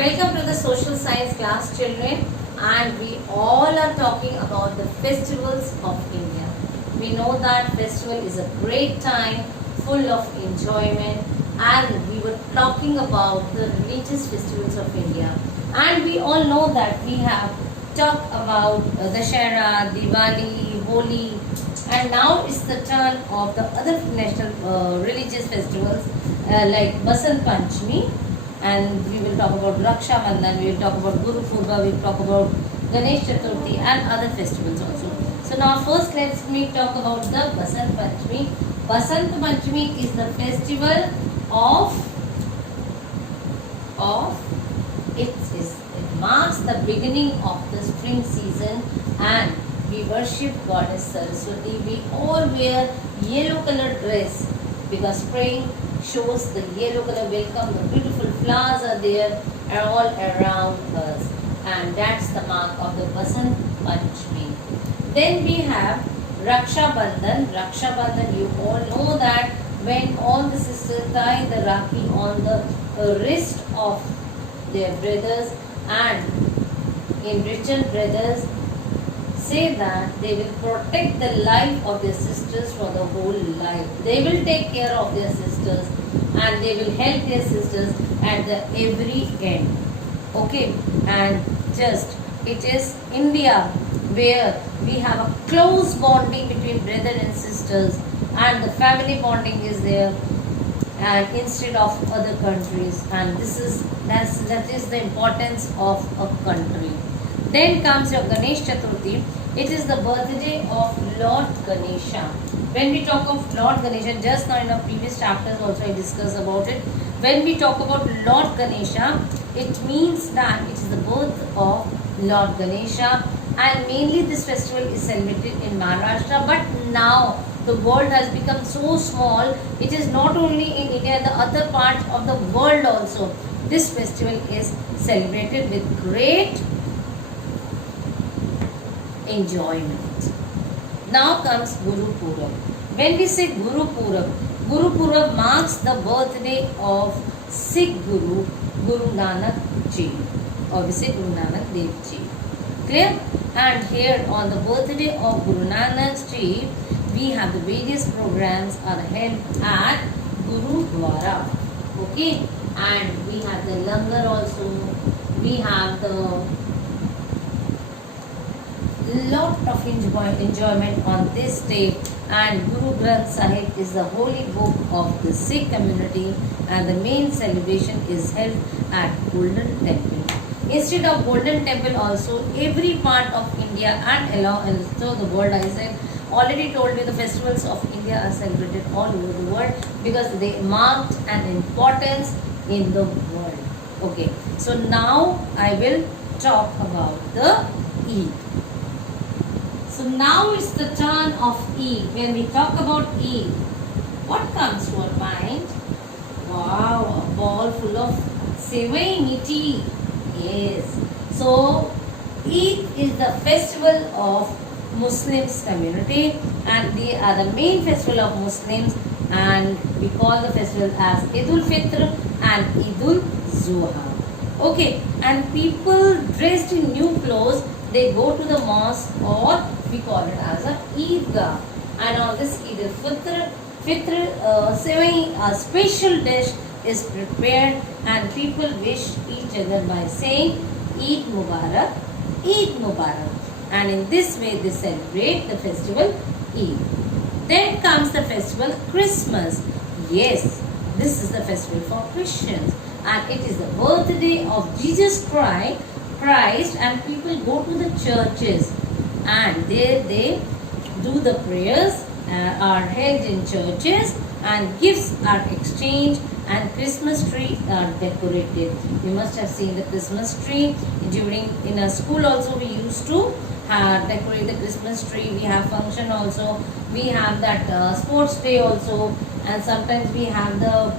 Welcome to the social science class, children, and we all are talking about the festivals of India. We know that festival is a great time full of enjoyment, and we were talking about the religious festivals of India. And we all know that we have talked about Dashera, Diwali, Holi, and now it's the turn of the other national religious festivals like Basant Panchami, and we will talk about Raksha Bandhan, we will talk about Guru Purba, we will talk about Ganesh Chaturthi and other festivals also. So now first let's me talk about the Basant Panchami. Basant Panchami is the festival it marks the beginning of the spring season, and we worship goddess Saraswati. We all wear yellow colored dress because spring shows the yellow color welcome. The beautiful flowers are there all around us, and that's the mark of the Basant Panchami. Then we have Raksha Bandhan. Raksha Bandhan, you all know that when all the sisters tie the Rakhi on the wrist of their brothers, and in return brothers say that they will protect the life of their sisters for the whole life. They will take care of their sisters and they will help their sisters at the every end. Okay, and just it is India where we have a close bonding between brother and sisters, and the family bonding is there, and instead of other countries, and that is the importance of a country. Then comes your Ganesh Chaturthi. It is the birthday of Lord Ganesha. When we talk of Lord Ganesha, just now in our previous chapters also I discussed about it. When we talk about Lord Ganesha, it means that it is the birth of Lord Ganesha, and mainly this festival is celebrated in Maharashtra. But now the world has become so small, it is not only in India, in the other parts of the world also. This festival is celebrated with great enjoyment. Now comes Guru Purab. When we say Guru Purab marks the birthday of Sikh Guru, Guru Nanak Ji, or we say Guru Nanak Dev Ji. Clear? And here on the birthday of Guru Nanak Ji, we have the various programs are held at Gurudwara. Okay, and we have the langar also. We have the lot of enjoyment on this day, and Guru Granth Sahib is the holy book of the Sikh community, and the main celebration is held at Golden Temple. Instead of Golden Temple also, every part of India and also the world, I said, already told you the festivals of India are celebrated all over the world because they marked an importance in the world. Okay, so now I will talk about the Eid. So now it's the turn of Eid. When we talk about Eid, what comes to our mind? Wow, a ball full of sevai meaty. Yes. So Eid is the festival of Muslims community, and they are the main festival of Muslims, and we call the festival as Eid Fitr and Eid Zuha. Okay, and people dressed in new clothes, they go to the mosque, or we call it as a Eidgah. And on this Eid Fitr, a special dish is prepared, and people wish each other by saying Eid Mubarak, Eid Mubarak. And in this way they celebrate the festival Eid. Then comes the festival Christmas. Yes, this is the festival for Christians, and it is the birthday of Jesus Christ, and people go to the churches, and there they do the prayers, are held in churches, and gifts are exchanged, and Christmas trees are decorated. You must have seen the Christmas tree in a school also. We used to decorate the Christmas tree. We have function also. We have that sports day also, and sometimes we have the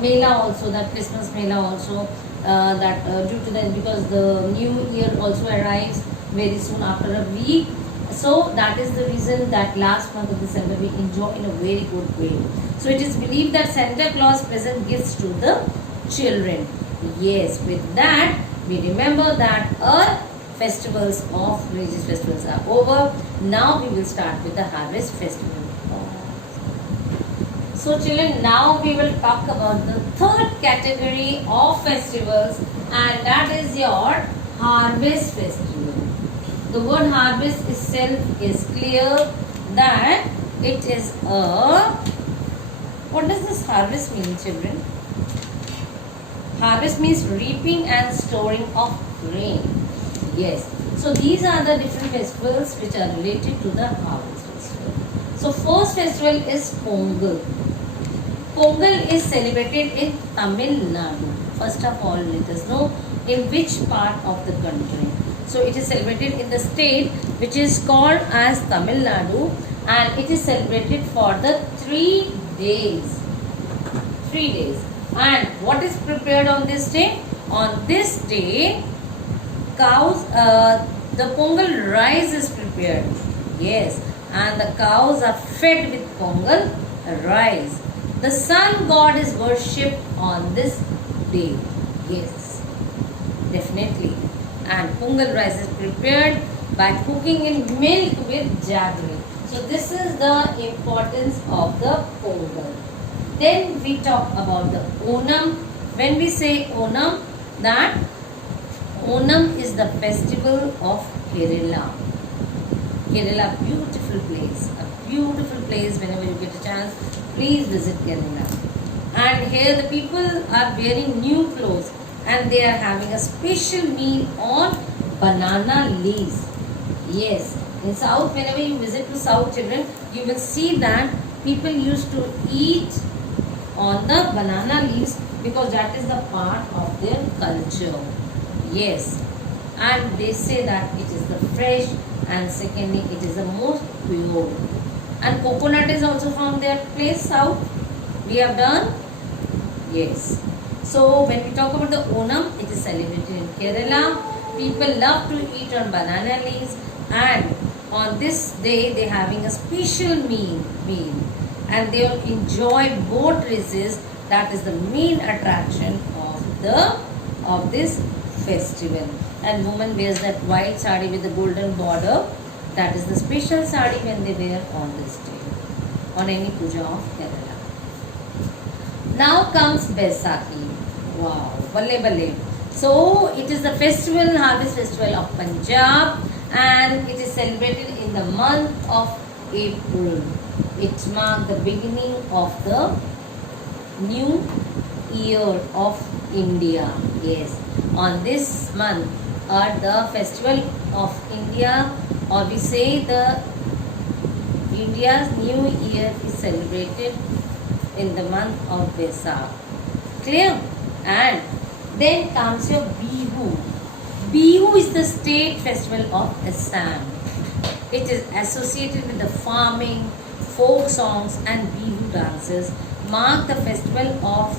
Mela also, that Christmas Mela also. Due to that, because the new year also arrives very soon after a week. So that is the reason that last month of December we enjoy in a very good way. So it is believed that Santa Claus presents gifts to the children. Yes, with that, we remember that our festivals of religious festivals are over. Now we will start with the harvest festival. So children, now we will talk about the third category of festivals, and that is your harvest festival. The word harvest itself is clear that it is a... What does this harvest mean, children? Harvest means reaping and storing of grain. Yes. So these are the different festivals which are related to the harvest festival. So first festival is Pongal. Pongal is celebrated in Tamil Nadu. First of all, let us know in which part of the country. So it is celebrated in the state which is called as Tamil Nadu, and it is celebrated for the 3 days. 3 days. And what is prepared on this day? On this day, the Pongal rice is prepared. Yes, and the cows are fed with Pongal rice. The sun god is worshipped on this day. Yes, definitely. And Pongal rice is prepared by cooking in milk with jaggery. So this is the importance of the Pongal. Then we talk about the Onam. When we say Onam, that Onam is the festival of Kerala. Kerala, beautiful place. A beautiful place. Whenever you get a chance, please visit Kerala. And here the people are wearing new clothes, and they are having a special meal on banana leaves. Yes, in South, whenever you visit to South, children, you will see that people used to eat on the banana leaves because that is the part of their culture. Yes, and they say that it is the fresh, and secondly it is the most pure. And coconut is also from their place, South. We have done. Yes. So when we talk about the Onam, it is celebrated in Kerala. People love to eat on banana leaves, and on this day they are having a special meal. And they will enjoy boat races. That is the main attraction of this festival. And woman wears that white sari with the golden border. That is the special sari when they wear on this day, on any puja of Kerala. Now comes Baisakhi. Wow, balle balle. So it is the festival, harvest festival of Punjab, and it is celebrated in the month of April. It marks the beginning of the new year of India. Yes, on this month, the festival of India, or we say the India's new year, is celebrated in the month of Baisakh. Clear? And then comes your Bihu. Bihu is the state festival of Assam. It is associated with the farming, folk songs and Bihu dances. Mark the festival of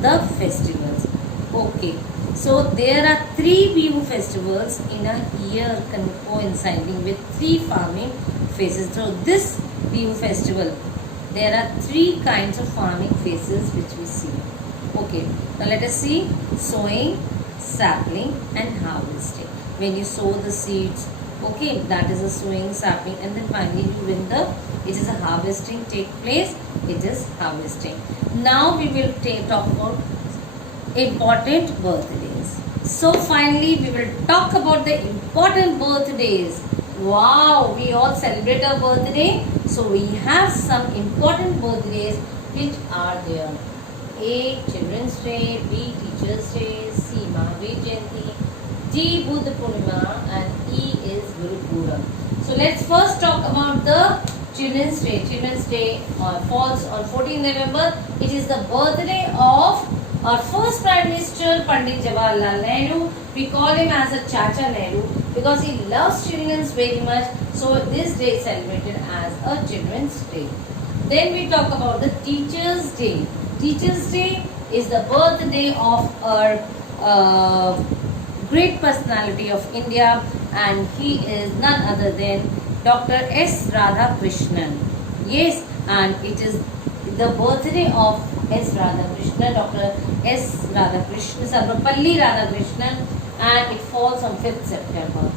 the festivals. Okay. So there are 3 Bihu festivals in a year coinciding with 3 farming phases. So this Bihu festival, there are 3 kinds of farming phases which we see. Okay, now let us see sowing, sapling and harvesting. When you sow the seeds, okay, that is a sowing, sapling, and then finally it is a harvesting take place. It is harvesting. Now we will talk about important birthdays. So finally we will talk about the important birthdays. Wow, we all celebrate our birthday. So we have some important birthdays which are there. A. Children's Day, B. Teachers Day, C. Mahavir Jayanti, D. Buddha Purnima, and E is Guru Purnam. So let's first talk about the Children's Day. Children's Day falls on 14th November. It is the birthday of our first Prime Minister, Pandit Jawaharlal Nehru. We call him as a Chacha Nehru because he loves children very much. So this day is celebrated as a Children's Day. Then we talk about the Teachers Day. Teachers Day is the birthday of our great personality of India, and he is none other than Dr. S. Radhakrishnan. Yes, and it is the birthday of S. Radhakrishnan, Dr. S. Radhakrishnan, Sarvapalli Radhakrishnan, and it falls on 5th September.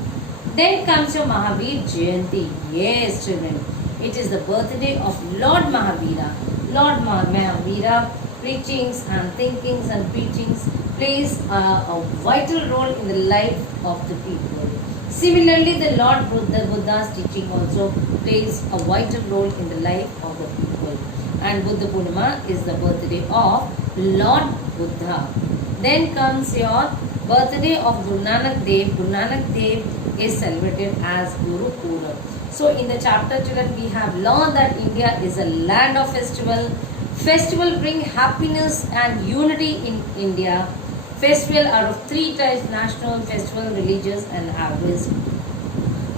Then comes your Mahavir Jayanti. Yes, children. It is the birthday of Lord Mahavira. Lord Mahavira preachings and thinkings and preachings plays a vital role in the life of the people. Similarly, the Lord Buddha's teaching also plays a vital role in the life of the people. And Buddha Purnima is the birthday of Lord Buddha. Then comes your birthday of Guru Nanak Dev. Guru Nanak Dev is celebrated as Guru Purab. So in the chapter children we have learned that India is a land of festival. Festival bring happiness and unity in India. Festival are of three types: national, festival, religious and harvest.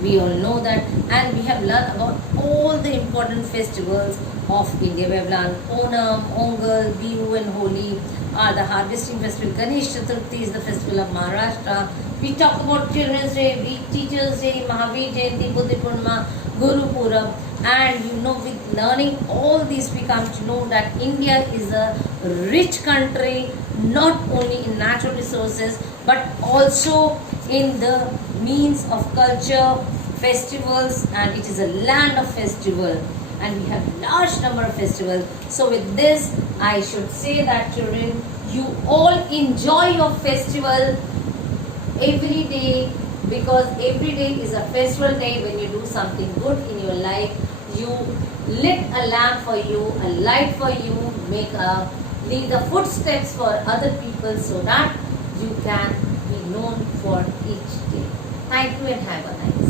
We all know that, and we have learned about all the important festivals of India. We have learned Onam, Ongal, Bihu and Holi are the harvesting festival. Ganesh Chaturthi is the festival of Maharashtra. We talk about Children's Day, Teachers Day, Mahavir Jayanti, Buddha Purnima, Guru Purab, and you know, with learning all these we come to know that India is a rich country, not only in natural resources but also in the means of culture, festivals, and it is a land of festival, and we have large number of festivals. So with this I should say that children, you all enjoy your festival every day, because every day is a festival day. When you do something good in your life, you lit a lamp for you, a light for you, leave the footsteps for other people so that you can be known for each day. Thank you and have a nice day.